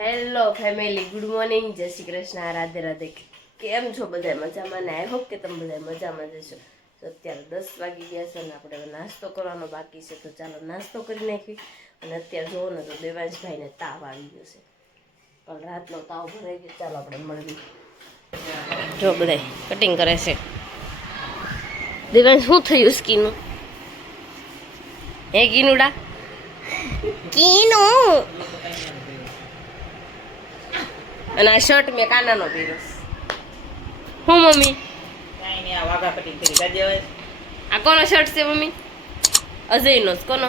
Hello family, good morning, જય શ્રી કૃષ્ણ, રાધે રાધે. કેમ છો બધા? મજામાં ને? આઈ હોપ કે તમે બધા મજામાં જશો. તો અત્યારે 10 વાગી ગયા છે ને આપણે નાસ્તો કરવાનો બાકી છે, તો ચાલો નાસ્તો કરી નાખી. અને અત્યારે જોવો ને તો દેવાંશભાઈને તાવ આવી ગયો છે, પણ રાતનો તાવ ભરાઈ ગયો. ચાલો આપણે મળવી. જો બધા કટિંગ કરે છે. દેવાંશ, શું થયું સ્કીનનું? હે કીનુડા, કીનું. અને આ શર્ટ મેં કાનાનો પહેર્યો. હું મમ્મી? આ કોનો શર્ટ છે મમ્મી? અજયનો. કોનો?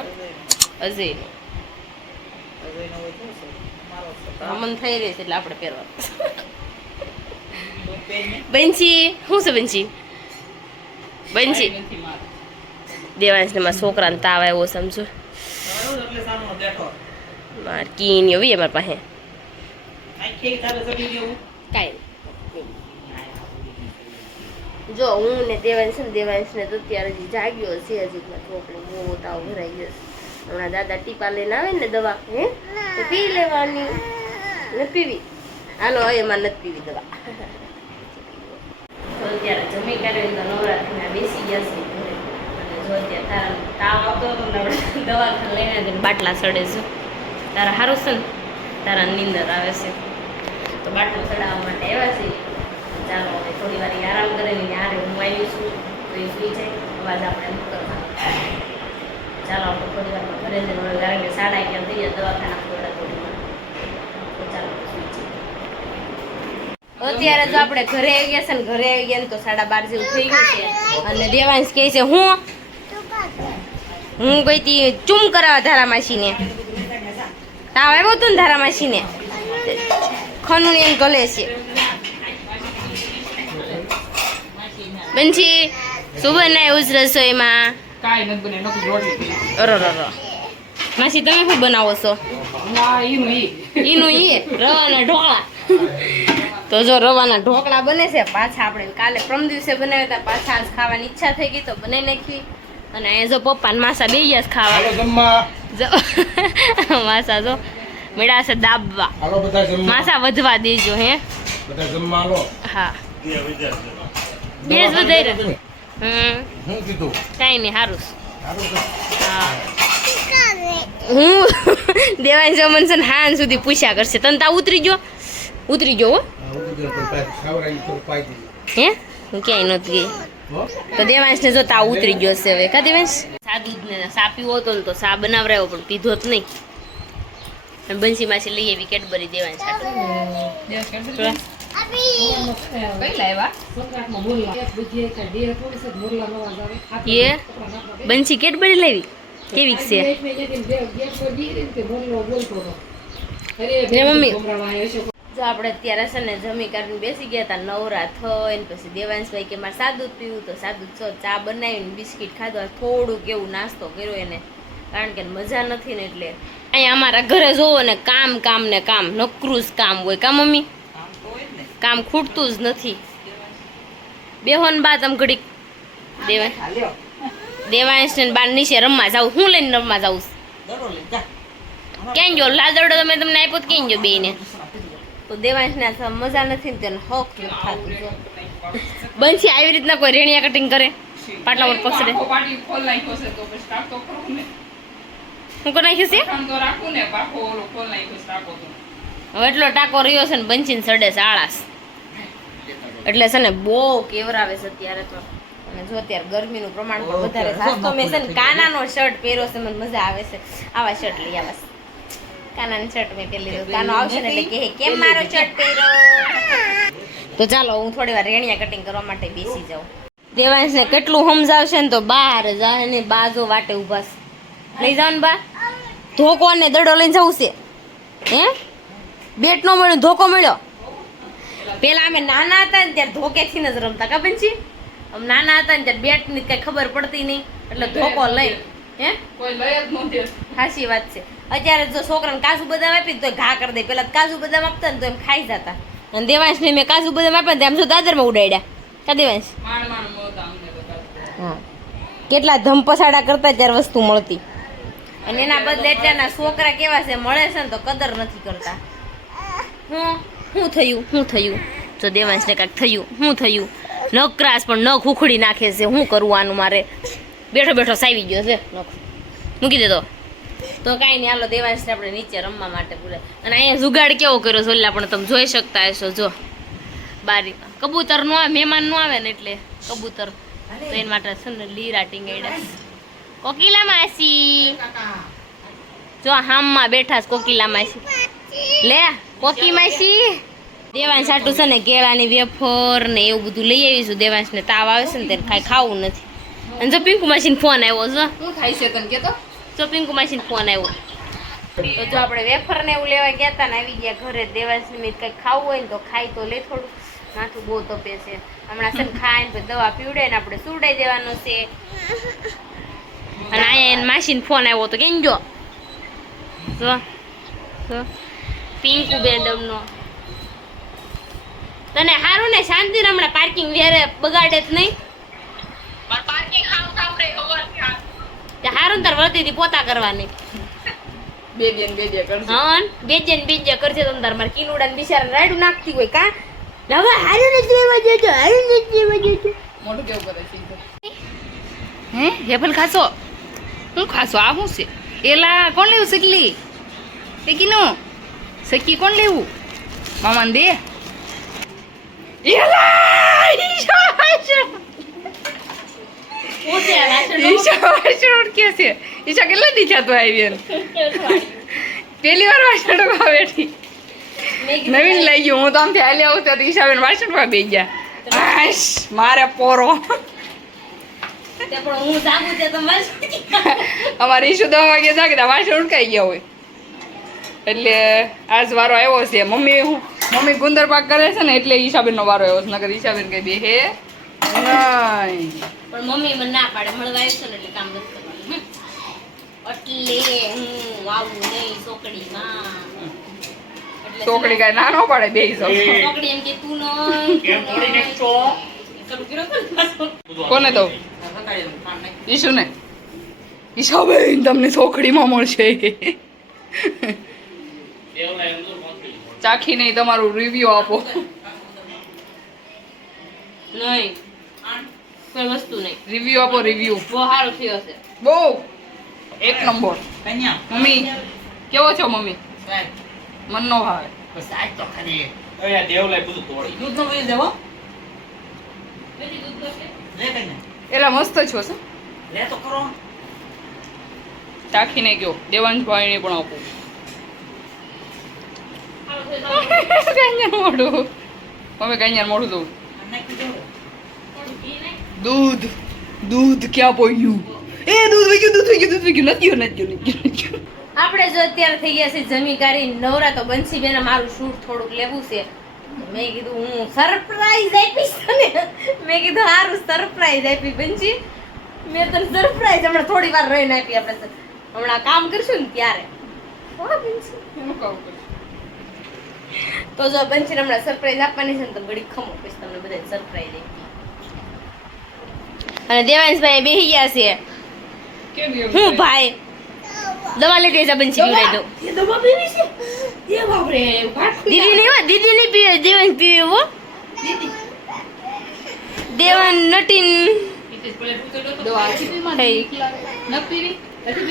અજયનો. મન થઈ રહી છે એટલે આપણે પહેરવા. બંચી શું છે? બંચી દેવાંશને મારા છોકરાને તાવ આવ્યો સમજો. માર કીન એવી અમારી પાસે કાંઈ જો હું ને દેવાંશને તો અત્યારે હજી જાગ્યો છે. હજી છોકરો બહુ તાવ ભરાઈ ગયો. હમણાં દાદા ટીપા લઈને આવે ને દવા, હે તો પી લેવાની. ને પીવી હાલો, એમાં નથી પીવી દવા. તો અત્યારે જમી કરીને તો નવરાત્રિના બેસી ગયા છે ઘરે. અને જો અત્યારે તારા તાવ આવતો હતો ને આપણે દવાખાને લઈને જઈને બાટલા સડે છે. તારા સારું છે ને? તારા નીંદર આવે છે તો બાટલો ચડાવવા માટે આવ્યા છે. ચાલો હવે થોડી વાર આરામ કરીને યારે હું આવી છું તો એ સુઈ જાય. અવાજ આપણે એમ કરવાનો. ચાલો આપણે થોડી વાર ઘરે જઈને કારણ કે 11:30 થઈ ગયા દવાખાના થોડા થોડીમાં. તો ચાલો સુઈ જાય. અત્યારે તો આપણે ઘરે આવી ગયા છે ને ઘરે આવી ગયા ને તો 12:30 જેવું થઈ ગયું છે. અને દેવાંશ કહે છે હું ગઈ હતી ચૂમ કરાવવા ધારા માસીને. તાવ આવ્યો હતો ને ધારા માસીને, ખનુની એમ ગલે છે. બંછી શું બનાવ્યું છે રસોઈમાં? માસી તમે શું બનાવો છો? રવાના ઢોકળા. તો જો રવાના ઢોકળા બને છે. પાછા આપણે કાલે પ્રમ દિવસે બનાવ્યા હતા, પાછા આજ ખાવાની ઈચ્છા થઈ ગઈ તો બનાવી નાખી. અને અહીંયા જો પપ્પા ને માસા બે ગયા ખાવા. માસા જો મેળા છે દાબવા. માસા વધવા દેજો. હે હા બેસ વધારે. કઈ નઈ સારું. હા હું દેવાંશ મન છે ને હાન સુધી પૂછ્યા કરશે તને તા ઉતરી ગયો હો. હે હું ક્યાંય નહોતી ગઈ તો દેવાંશ ને જો તા ઉતરી ગયો છે હવે. કા દેવાંશ? સાદું જ ને સા પીવો હતો ને તો સા બનાવરાયો પણ પીધો જ નહીં. અને બંસી માસી લઈ આવી કેડબરી દેવાંશ સાથે. એ બંસી કેડબરી લાવી કેવી છે મમ્મી? જો આપણે અત્યારે છે ને જમી કરીને બેસી ગયા હતા નવરા થઈને. પછી દેવાંશભાઈ કે મારે સાદું જ પીવું તો સાદું જ ચા બનાવીને બિસ્કીટ ખાધો. થોડુંક એવું નાસ્તો કર્યો એને, કારણ કે મજા નથી ને એટલે. અહીંયા અમારા ઘરે જોવો ને કામ ને કામ, નકરું જ કામ હોય. કા મમ્મી? કામ ખૂટતું જ નથી. બેહોન બા તમે ઘડીક દેવાંશ ને બાર નીચે રમવા જાવ. હું લઈને રમવા જાઉં? ક્યાં ગયો લાદડો? તમે તમને આપ્યો તો ક્યાં ગયો બે ને? તો દેવાંશ ને મજા નથી ને તેને હક થતું. બંસી આવી રીતના કોઈ રેણિયા કટિંગ કરે પાટલા પર પસરે. હું કરી નાખ્યું છે હવે એટલો ટાકો રહ્યો છે ને બંચીને સડે છે આળસ. એટલે છે ને બહુ કેવરાવે છે અત્યારે તો. અને જો અત્યારે ગરમીનું પ્રમાણ પણ વધારે છે. તો મેં છે ને કાનાનો શર્ટ પહેર્યો છે, મને મજા આવે છે. આવા શર્ટ લઈ આવ્યા. કાનાનો શર્ટ મેં પહેરી લીધો. કાનો આવશે ને એટલે કે કેમ મારો શર્ટ પહેર્યો. તો ચાલો હું થોડી વાર રેણિયા કટિંગ કરવા માટે બેસી જાઉં. દેવાંશને કેટલું સમજાવશે ને તો બહાર જાય ને બાજુ વાટે ઊભા છે. લઈ જાવ ને બા. ધોકો ને દડો લઈને જવું છે. હે બેટ નો મળ્યો, ધોકો મળ્યો. પેલા અમે નાના હતા ને ત્યારે ધોકેથી જ રમતા. કા બંચી? અમે નાના હતા ને ત્યારે બેટ ની કઈ ખબર પડતી નહીં એટલે ધોકો લઈ. હે કોઈ લઈ જ નહોતી. સાચી વાત છે. અત્યારે જો છોકરાને કાજુ બદામ આપી તો ઘા કરી દે. પેલા કાજુ બદામ આપતા ને તો એમ ખાઈ જતા. અને દેવાંશ ને મેં કાજુ બદામ આપ્યા ને આમ જો દાદરમાં ઉડાડ્યા. કા દેવાંશ? હા કેટલા ધમપસાડા કરતા ત્યારે વસ્તુ મળતી. અને એના બદલે અત્યારના છોકરા કેવા છે, મળે છે ને તો કદર નથી કરતા. શું થયું જો દેવાંશને કાંઈક થયું શું થયું નકરાશ પણ નખ ઉખડી નાખે છે શું કરવું આનું મારે બેઠો બેઠો સાવી ગયો છે નખ મૂકી દેતો તો કાંઈ નહીં હાલો દેવાંશને આપણે નીચે રમવા માટે બોલે અને અહીંયા જુગાડ કેવો કર્યો છે ઓલા પણ તમે જોઈ શકતા હશો જો બારીમાં કબૂતર નો આવે મહેમાન નો આવે ને એટલે કબૂતર તો એના માટે છે ને લીરા ટીંગાડ્યા કોકિલા માસી જો હામમાં બેઠા છે કોકિલા માસી લે કોકી માસી દેવાંશ આટું છે ને કેળાની વેફર ને એવું બધું લઈ આવીશું દેવાંશને તાવ આવે છે ને તેને કાંઈ ખાવું નથી અને જો પિંકુ માસીને ફોન આવ્યો જો શું થાય છે તને કેતો જો પિંકુ માસીને ફોન આવ્યો તો જો આપણે વેફર ને એવું લેવા ગયા હતા ને આવી ગયા ઘરે દેવાંશને મેં કંઈક ખાવું હોય ને તો ખાઈ તો લે થોડું માથું બહુ તપે છે હમણાં છે ને ખાઈને દવા પીવડે ને આપણે સુવડાઈ દેવાનો છે અને અહીંયા એને માસીને ફોન આવ્યો તો કેમ જો પિંકુ બેડમનો તને હારું ને શાંતિ હમણાં પાર્કિંગ વેરે બગાડે જ નહીં હારું તાર વળતી પોતા કરવાની બે કરશે તમ તાર મારે કિનુડા ને બિચારા રાયડું નાખતી હોય કા હવે હારું નથી લેવા જજો મોઢું કેવું કરે છે હે હેપલ ખાશો હું ખાશો આ શું છે એલા કોણ લેવું સકલી એ કીનું સકી કોણ લેવું મામાને દે ઈશા કેટલા દીખ્યા તો આવી પેલી વાર વાસણ બેઠી નવીન લઈ ગયું હું તો આમથી હાલી આવું તો ઈશાબેન વાસણ બે ગયા મારે પોરો અમારે ઈશુ 10 વાગે જાગે વાસણ ઉડકાઈ ગયા હોય એટલે આજ વારો આવ્યો છે મમ્મી ગુંદર પાક કરે છે ને એટલે ઈશાબેન નો વારો આવ્યો છે નકર ઈશાબેન કઈ બે હે નહીં પણ મમ્મી મને ના પાડે મળવા આવ્યો છે ને એટલે કામ નથી કરવાનું એટલે હું આવું નહીં સોકડી કાંઈ નાનો પડે બે સોકડી એમ કે તું કોને તો ઈશુ ને ઈશાબેન તમને સોકડીમાં મળશે ચાખી નહીં તમારું રિવ્યુ આપો નહીં કોઈ વસ્તુ નહીં રિવ્યુ આપો રિવ્યુ બહુ સારો થયો છે બહુ એક નંબર મમ્મી કેવો છો મમ્મી મન નો ભાવે એલા મસ્ત છો છે ચાખીને કયો દેવાંશ ભાઈ ને પણ આપો મોઢું મમ્મી કઈ મોઢું દઉં દૂધ ક્યાં પોયું દૂધ વહી ગયું નથી આપણે જો અત્યારે થઈ ગયા છે જમી કરી નવરા તો બંસી બેન મારું શૂટ થોડુંક લેવું છે મેં કીધું હું સરપ્રાઈઝ આપીશ ને મેં કીધું સારું સરપ્રાઈઝ આપી બંસી મેં તને સરપ્રાઈઝ હમણાં થોડી વાર રહીને આપી આપણે હમણાં કામ કરશું ને ત્યારે તો જો બંસી હમણાં સરપ્રાઈઝ આપવાની છે ને તો ઘડી ખમો પછી તમને બધા સરપ્રાઈઝ આપી અને દેવાંશભાઈ બેહી ગયા છે હું ભાઈ દવા લેતી જા બંસી પીવડાઈ દો એ દવા પીવી છે એ બાપ રે દીદી નહીં પીવે દેવાંશ પીવે હો દેવાન નટીન દવા ન પીવી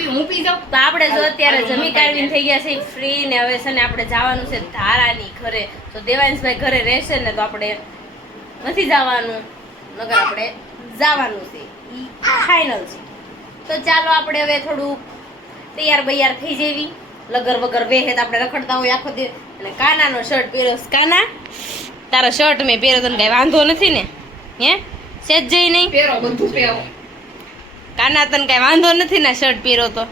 હું પી જાઉં તો આપણે જો અત્યારે જમી કાઢવીને થઈ ગયા છે ફ્રી ને હવે છે ને આપણે જવાનું છે ધારાની ઘરે તો દેવાંશભાઈ ઘરે રહેશે ને તો આપણે નથી જવાનું નગર આપણે જવાનું છે ફાઇનલ છે તો ચાલો આપણે હવે થોડું તૈયાર બૈયાર થઈ જવી લગર વગર બેહે આપણે રખડતા હોય આખો દિવસ અને કાનાનો શર્ટ પહેર્યો કાના તારો શર્ટ મેં પહેર્યો તને કઈ વાંધો નથી ને હે સેજ જઈ નહીં પહેરો બધું પહેરો કાના તને કઈ વાંધો નથી ને શર્ટ પહેરો તો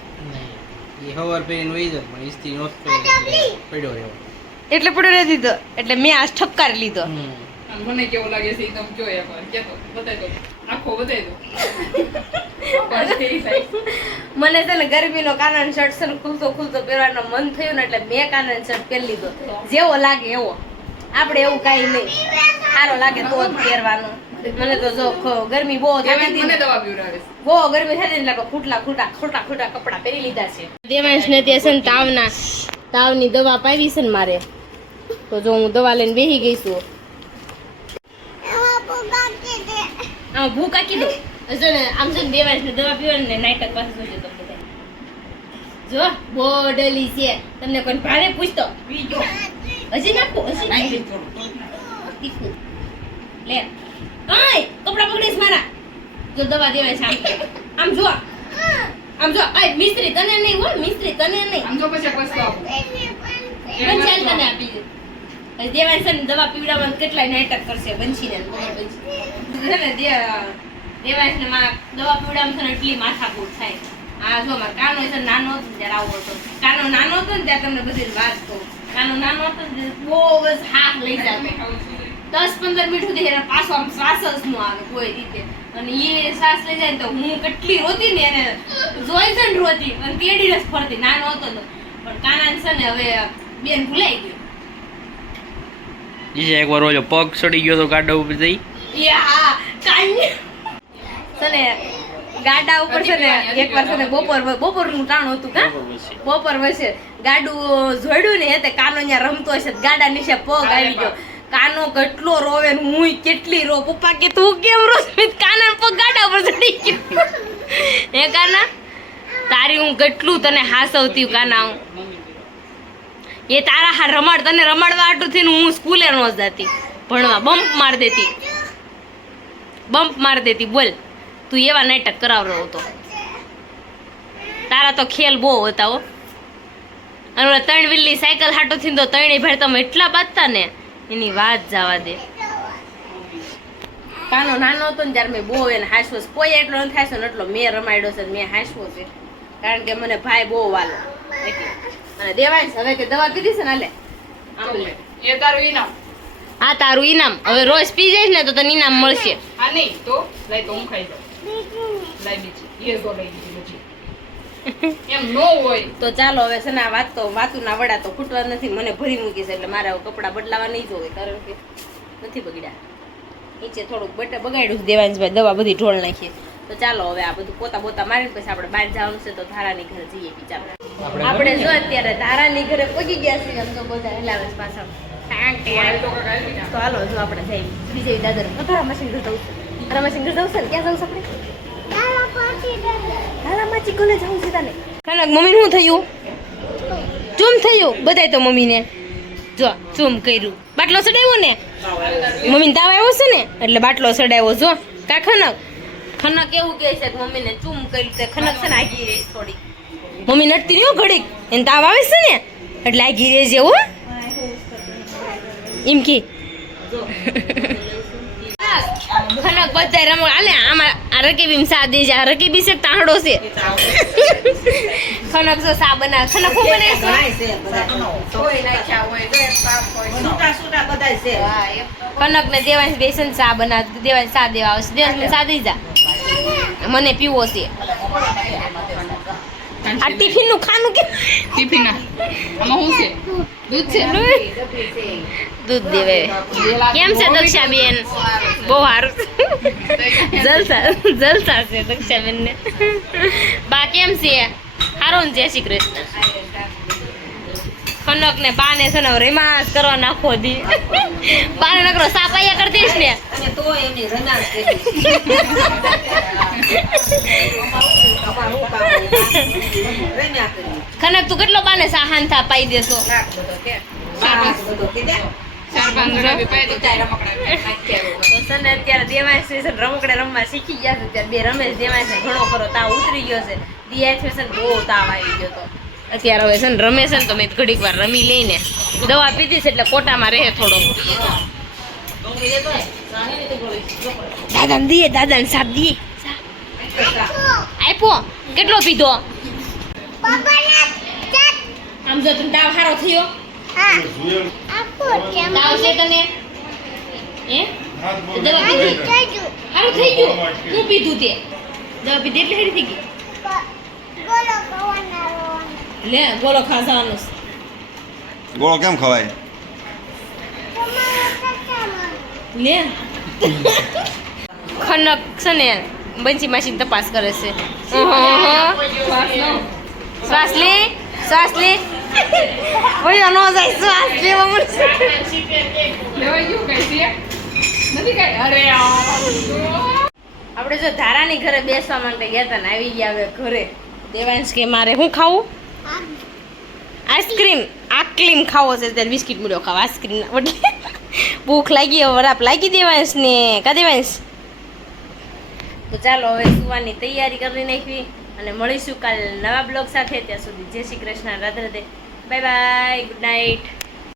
હવાર પહેરીને વઈ જાય પણ ઇસ્ત્રી નોટ પડ્યો રહ્યો એટલે પડ્યો રહી દીધો એટલે મેં આજ ઠપકારી લીધો મને કેવું લાગે છે એકદમ કયો એકવાર કેતો બતાવી દો આખો બતાવી દો મને છે ને ગરમીનો કાનન શર્ટ છે ને ખુલતો પહેરવાનો મન થયું ને એટલે મેં કાનન શર્ટ પહેરી લીધો જેવો લાગે એવો આપણે એવું કાંઈ નહીં સારો લાગે તો જ પહેરવાનો મને તો જો ગરમી બહુ થતી મને દવા પીવડાવે છે બહુ ગરમી થતી એટલે ખોટા કપડા પહેરી લીધા છે દેવાંશને તે છે ને તાવની દવા પાવી છે ને મારે તો જો હું દવા લઈને બેસી ગઈ છું. ભૂખ આકી દો જો ને આમ છે ને દેવાંશને દવા પીવાની ને નાટક પાસે જોજો તમે બધા. જો બોડલી છે તમને કોઈ ભારે પૂછતો બીજો હજી નાખો હજી તીખું લે આય કપડા પકડીશ મારા. જો દવા દેવાય છે આમ જો આમ જો આય મિસ્ત્રી તને નહીં હો મિસ્ત્રી તને નહીં આમ જો પછી વસ્તુ આપો બંચાલ તને આપી દઉં. દેવાંશ છે ને દવા પીવડાવવાનું કેટલાય નાટક કરશે બંશીને દેવાંશને માં દવા પીવડાવવામાં છે ને એટલી માથાકૂટ થાય. આ જો મારો કાનો છે નાનો હતો ત્યારે આવો હતો. કાનો નાનો હતો ને ત્યારે તમને બધી વાત કહું. કાનો નાનો હતો ને બહુ જ હાથ લઈ જતો 10-15 મિનિટ સુધી એને પાછો આમ શ્વાસ જ ન આવે કોઈ રીતે. અને એ શ્વાસ લઈ જાય ને તો હું કેટલી રોતી ને એને જોઈ છે ને રોતી અને તેડી રસ ફરતી નાનો હતો તો. પણ કાના છે ને હવે બેન ભૂલાઈ ગયો. ઈશે એકવાર ઓલો પગ સડી ગયો તો ગાડા ઉપર જઈ એ હા કાઈ સને ગાડા ઉપર છે ને એકવાર છે ને બપોરનું ટાણું હતું કા બપોર વસે ગાડું જોડ્યું ને તે કાનો ત્યાં રમતો હશે ગાડા નીચે પગ આવી ગયો. કાનો કેટલો રોવે ને હું કેટલી રો. પપ્પા કે તું કેમ રો? કાના પગ ગાડા ઉપર ચડી ગયો. હે કાના તારી હું કેટલું તને હાસવતી કાના હું એ તારા હા રમાડ તને રમાડવા આટું થઈને હું સ્કૂલે ન જતી ભણવા બમ્પ માર દેતી બોલ તું એવા નાટક કરાવરો હતો. તારા તો ખેલ બહુ હતા હો. અને ઓલા 3 વ્હીલની સાયકલ હાટો થઈને તો 3 ભેર તમે એટલા બાંધતા ને એની વાત જવા દે. કાનો નાનો હતો ને ત્યારે મેં બહુ એને હાસવો છે. કોઈ એટલો નથી હાસવો ને એટલો મેં રમાડ્યો છે મેં હાસવો છે કારણ કે મને ભાઈ બહુ વાલો એટલે. અને દેવાંશ હવે કે દવા પીધી છે ને લે આમ લે એ તારું ઇનામ આ તારું ઇનામ. હવે રોજ પી જઈશ ને તો તને ઇનામ મળશે. આ નહીં તો લઈ તો હું ખાઈ જાઉં લઈ બીજી એ તો લઈ દીધી પછી એમ નો હોય તો ચાલો હવે છે ને આ વાતું ના વડા તો ખૂટવા નથી. મને ભરી મૂકી છે એટલે મારે હવે કપડાં બદલાવા નહીં જોવે કારણ કે નથી બગડ્યા. નીચે થોડુંક બગાડ્યું દેવાંશભાઈ દવા બધી ઢોળ નાખીએ. તો ચાલો હવે આ બધું પોતા મારીને પછી આપણે બહાર જવાનું છે તો ધારાની ઘરે જઈએ. ચાલો આપણે જો અત્યારે ધારાની ઘરે પહોંચી ગયા છીએ. આમ તો બધા હેલાવે છે પાછળ. તો હાલો જો આપણે જઈએ વિજય દાદર તારામાસી ઘર જવું છે. તારામાસી ઘર જવું છે ને ક્યાં જવું છે આપણે? તારામાસી કોલેજ જવું છે તને. કનક મમ્મીને શું થયું? ચૂમ થયું બધાય તો મમ્મીને જો ચૂમ કર્યું. બાટલો ચડાવ્યો ને મમ્મીને તાવ આવ્યો છે ને એટલે બાટલો ચડાવ્યો. જો કા ખનક એવું કહે છે કે મમ્મીને ચૂમ કર્યું તે ખનક છે ને આગી રહી થોડી. મમ્મી નડતી રહ્યો ઘડીક એને તાવ આવે છે ને એટલે આગી રહે છે હો એમ કે ખનક બધા રમો આલે આમાં આ રકેબી સા દે છે. આ રકેબી છે તાહડો છે. ખનક જો સા બના ખનક હું બને કોઈ નાખ્યા હોય કનક ને દેવાંશ બેસન સા બનાવ. દેવાંશ સા દેવા આવશે. દેવાંશ સા દઈ જા મને પીવો છે. આ ટિફિન નું ખાનું કે ટિફિન આમાં શું છે દૂધ છે દૂધ દેવે. કેમ છે દક્ષાબેન? બહુ સારું જલસા છે દક્ષાબેન ને. બા કેમ છે? સારો ને? જય શ્રી કૃષ્ણ. ખનક ને બા ને છે ને રેમાસ કરવા નાખો દી. બા ને નકરો સાપાયા કરી દઈશ ને અને તો એમની રનાસ કરી ખનક તું કેટલો બાને સાહાન થા પાઈ દેશો? અત્યારે દેવાંશ રમકડે રમવા શીખી ગયા છે. ત્યારે બે રમેશ દેવાંશ ઘણો ખરો તાવ ઉતરી ગયો છે. દિયાશ છે ને બહુ તાવ આવી ગયો તો અત્યારે હવે છે ને રમે છે ને તો મેં ઘડીક વાર રમી લઈને દવા પીધી છે એટલે કોટામાં રહે થોડો. દાદા ને સાપ દીએ આપ્યો. કેટલો પીધો? આમ જો તને તાવ સારો થયો? તાવ છે તને? હે દવા પીધી સારું થઈ ગયું? શું પીધું તે? દવા પીધી એટલે હેરી થઈ ગઈ? લે ગોળો ખાવાનો છે. ગોળો કેમ ખવાય? લે ખનક છે ને બંસી માસીની તપાસ કરે છે. શ્વાસ લે ઓય નો જાય શ્વાસ લેવા મળશે લેવાઈ ગયું કઈ છે નથી કઈ અરે આપણે જો ધારાની ઘરે બેસવા માટે ગયા હતા ને આવી ગયા હવે ઘરે દેવાંશ કે મારે શું ખાવું આઈસ્ક્રીમ આઈસ્ક્રીમ ખાવો છે ત્યારે બિસ્કિટ મળ્યો ખાવા આઈસ્ક્રીમ એટલે ભૂખ લાગી હવે વરાપ લાગી દેવાંશ ને કા દેવાંશ તો ચાલો હવે સુવાની તૈયારી કરી નાખવી અને મળીશું કાલ નવા બ્લોગ સાથે ત્યાં સુધી જય Shri Krishna Radhe Radhe bye bye good night